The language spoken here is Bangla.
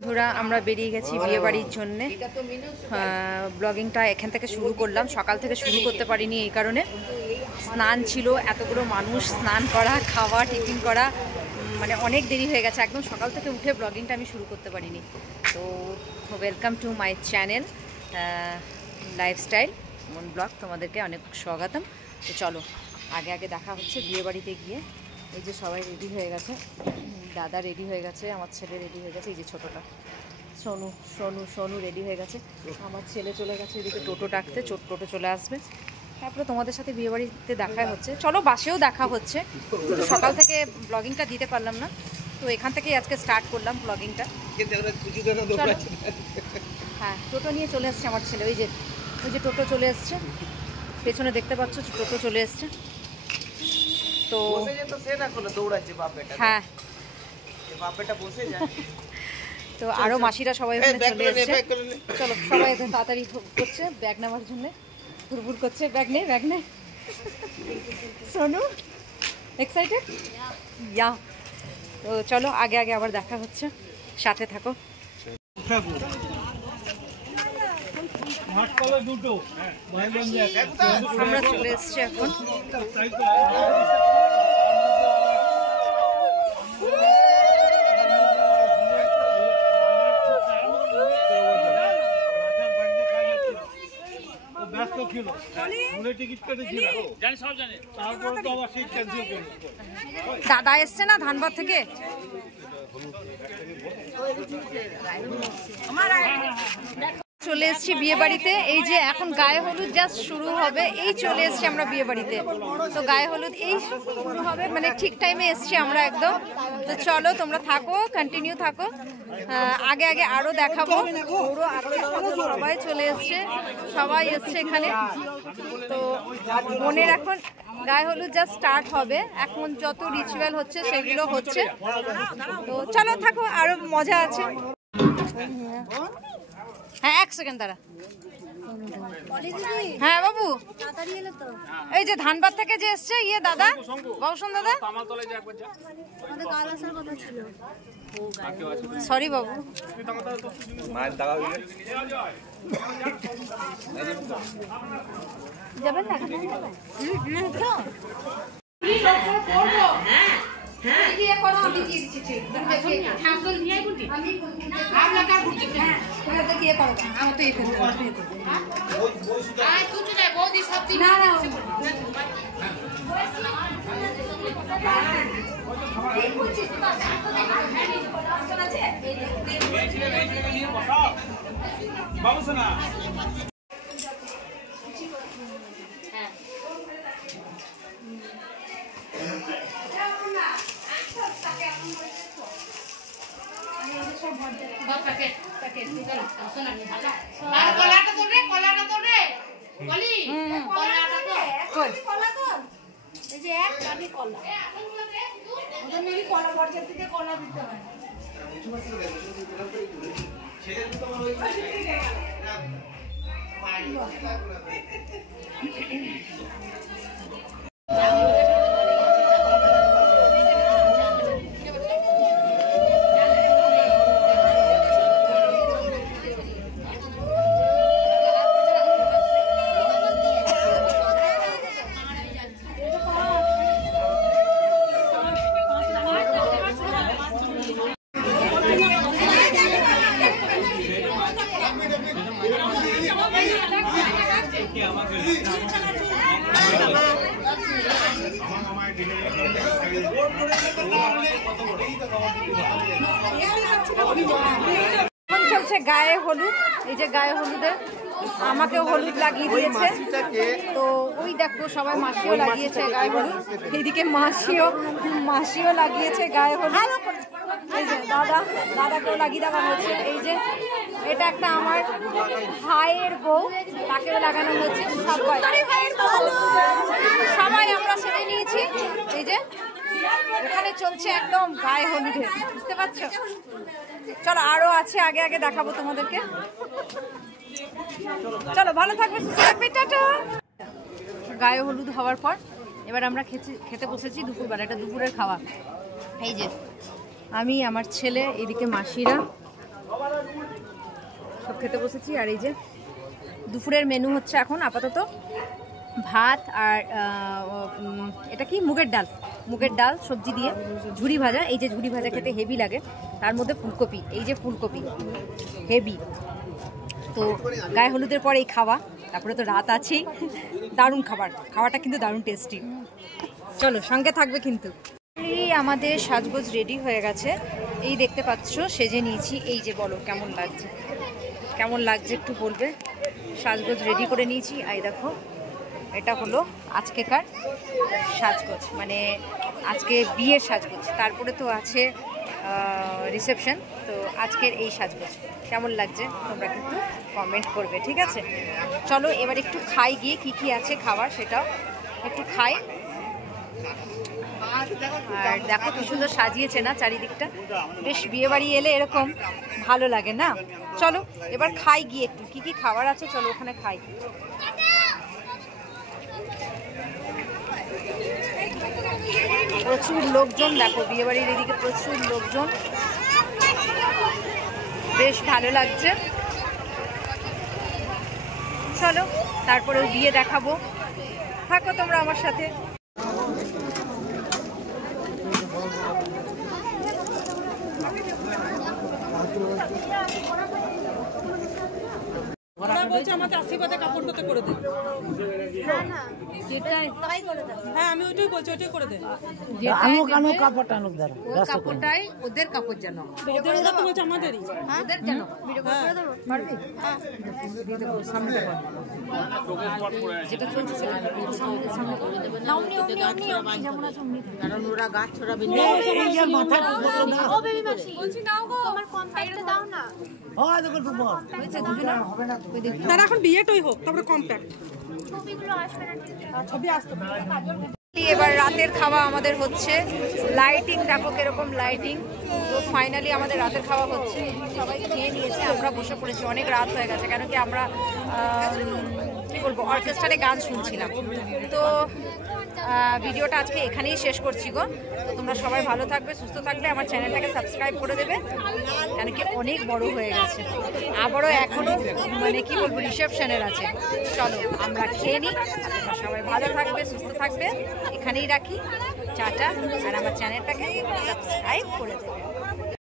বন্ধুরা আমরা বেরিয়ে গেছি বিয়ে বাড়ির জন্যে। ব্লগিংটা এখান থেকে শুরু করলাম, সকাল থেকে শুরু করতে পারিনি এই কারণে স্নান ছিল, এতগুলো মানুষ, স্নান করা, খাওয়া, টিফিন করা, মানে অনেক দেরি হয়ে গেছে। একদম সকাল থেকে উঠে ব্লগিংটা আমি শুরু করতে পারিনি। তো welcome to my channel lifestyle মন ব্লগ, তোমাদেরকে অনেক স্বাগতম। তো চলো আগে আগে দেখা হচ্ছে বিয়ে বাড়িতে গিয়ে। এই যে সবাই রেডি হয়ে গেছে, দাদা রেডি হয়ে গেছে, আমার ছেলে রেডি হয়ে গেছে, এই যে ছোটোটা সোনু সোনু সোনু রেডি হয়ে গেছে। আমার ছেলে চলে গেছে এদিকে টোটো ডাকতে, টোটো চলে আসবে। তারপরে তোমাদের সাথে বিয়েবাড়িতে দেখা হচ্ছে, চলো বাসেও দেখা হচ্ছে। তো সকাল থেকে ব্লগিংটা দিতে পারলাম না, তো এখান থেকেই আজকে স্টার্ট করলাম ব্লগিংটা। হ্যাঁ, টোটো নিয়ে চলে এসছে আমার ছেলে, ওই যে টোটো চলে এসছে, পেছনে দেখতে পাচ্ছ টোটো চলে এসছে। তো হ্যাঁ, তো আরো মাসিরা সবাই ওখানে চলে এসছে। চলো সবাই তাড়াতাড়ি করছে ব্যাগ নেওয়ার জন্য, ঘুরঘুর করছে, ব্যাগ নে সোনু এক্সাইটেড ইয়া। তো চলো আগে আগে আবার দেখা হচ্ছে, সাথে থাকো। আমরা চলে এসছি এখন। দাদা এসছে না ধানবাদ থেকে, চলে এসছি বিয়ে বাড়িতে। এই যে এখন গায়ে হলুদ জাস্ট শুরু হবে, এই চলে এসছি আমরা বিয়ে বাড়িতে। তো গায়ে হলুদ এই শুরু হবে, মানে ঠিক টাইমে এসছি আমরা একদম। তো চলো তোমরা থাকো, কন্টিনিউ থাকো, আগে আগে আরো দেখাবো। সবাই চলে এসছে, সবাই এসছে এখানে। তো বোনের এখন গায়ে হলুদ জাস্ট স্টার্ট হবে, এখন যত রিচুয়াল হচ্ছে সেগুলো হচ্ছে। তো চলো থাকো, আরো মজা আছে। হ্যাঁ এক সেকেন্ড দাঁড়া। হ্যাঁ বাবু, এই যে ধানবাদ থেকে যে এসছে ইয়ে দাদা, বাবুসন দাদা। সরি বাবু, যাবেন না? চলছে গায়ে হলুদ, এই যে গায়ে হলুদের আমাকেও হলুদ লাগিয়ে দিয়েছে। তো ওই দেখো সবাই মাসিও লাগিয়েছে গায়ে হলুদ, এইদিকে মাসিও লাগিয়েছে গায়ে হলুদ। এই যে দাদাকেও লাগিয়ে দেওয়া হয়েছে। এই যে এটা একটা আমার ভাইয়ের বউ, তাকেও লাগানো হয়েছে। সবাই আমরা সেরে নিয়েছি। এই যে এখানে চলছে একদম গায়ে হলুদের, বুঝতে পারছো? চলো আরো আছে, আগে আগে দেখাবো তোমাদেরকে। চলো ভালো থাকবে, সুস্থ থাকবে, টাটা। গায়ে হলুদ হওয়ার পর এবার আমরা খেতে বসেছি দুপুরবেলা, এটা দুপুরের খাওয়া। এই যে আমি, আমার ছেলে, এদিকে মাসিরা, সব খেতে বসেছি। আর এই যে দুপুরের মেনু হচ্ছে এখন আপাতত ভাত আর এটা কি মুগের ডাল সবজি দিয়ে ঝুরি ভাজা। এই যে ঝুরি ভাজা খেতে হেভি লাগে, তার মধ্যে ফুলকপি, এই যে ফুলকপি হেভি। তো গায়ে হলুদের পর এই খাওয়া, তারপরে তো রাত আছেই। দারুণ খাবারটা কিন্তু দারুণ টেস্টি। চলো সঙ্গে থাকবে কিন্তু। আমাদের সাজগোজ রেডি হয়ে গেছে, এই দেখতে পাচ্ছ সেজে নিয়েছি। এই যে বলো কেমন লাগছে একটু বলবে। সাজগোজ রেডি করে নিয়েছি। এই দেখো এটা হলো আজকেকার সাজগোজ, মানে আজকে বিয়ের সাজগোজ, তারপরে তো আছে রিসেপশন। তো আজকের এই সাজগোজ কেমন লাগছে তোমরা কিন্তু কমেন্ট করবে, ঠিক আছে? চলো এবার একটু খাই, গিয়ে কি আছে খাবার সেটাও একটু খাই। আর দেখো কি সুন্দর সাজিয়েছে না চারিদিকটা, বেশ বিয়ে বাড়ি এলে এরকম ভালো লাগে না? চলো এবার খাই, গিয়ে একটু কি খাবার আছে চলো ওখানে খাই। প্রচুর লোকজন, দেখো বিয়ে বাড়ির এদিকে প্রচুর লোকজন, বেশ ভালো লাগছে। চলো তারপরে বিয়ে দেখাবো, থাকো তোমরা আমার সাথে। বলছে আমাকে আশীর্বাদে কাপড়টাতে করে দে। হ্যাঁ আমি ওইটাই বলছি, ওইটাই করে দে। কাপড়টাই ওদের কাপড় যেন তো বলছে আমাদেরই ওদের যেন পারবি যেটা চলছে কারণ ওরা গাছ ছড়াবে। তারা এখন বিয়েটাই হোক, তারপরে কম্প্যাক্ট ছবি আসতে। এবার রাতের খাওয়া আমাদের হচ্ছে, লাইটিং দেখো কিরকম লাইটিং। তো ফাইনালি আমাদের রাতের খাওয়া হচ্ছে, সবাই খেয়ে নিয়েছে, আমরা বসে পড়েছি। অনেক রাত হয়ে গেছে, কেন কি আমরা কি বলবো অর্কেস্ট্রারে গান শুনছিলাম। তো ভিডিওটা আজকে এখানেই শেষ করছি গো। তো তোমরা সবাই ভালো থাকবে, সুস্থ থাকবে, আমার চ্যানেলটাকে সাবস্ক্রাইব করে দেবে, কেন কি অনেক বড় হয়ে গেছে। আবারও এখনো মানে কি বলবো রিসেপশনের আছে। চলো আমরা খেয়ে নিই, তোমরা সবাই ভালো থাকবে, সুস্থ থাকবে, এখানেই রাখি, টাটা। আর আমার চ্যানেলটাকে সাবস্ক্রাইব করে দেবে।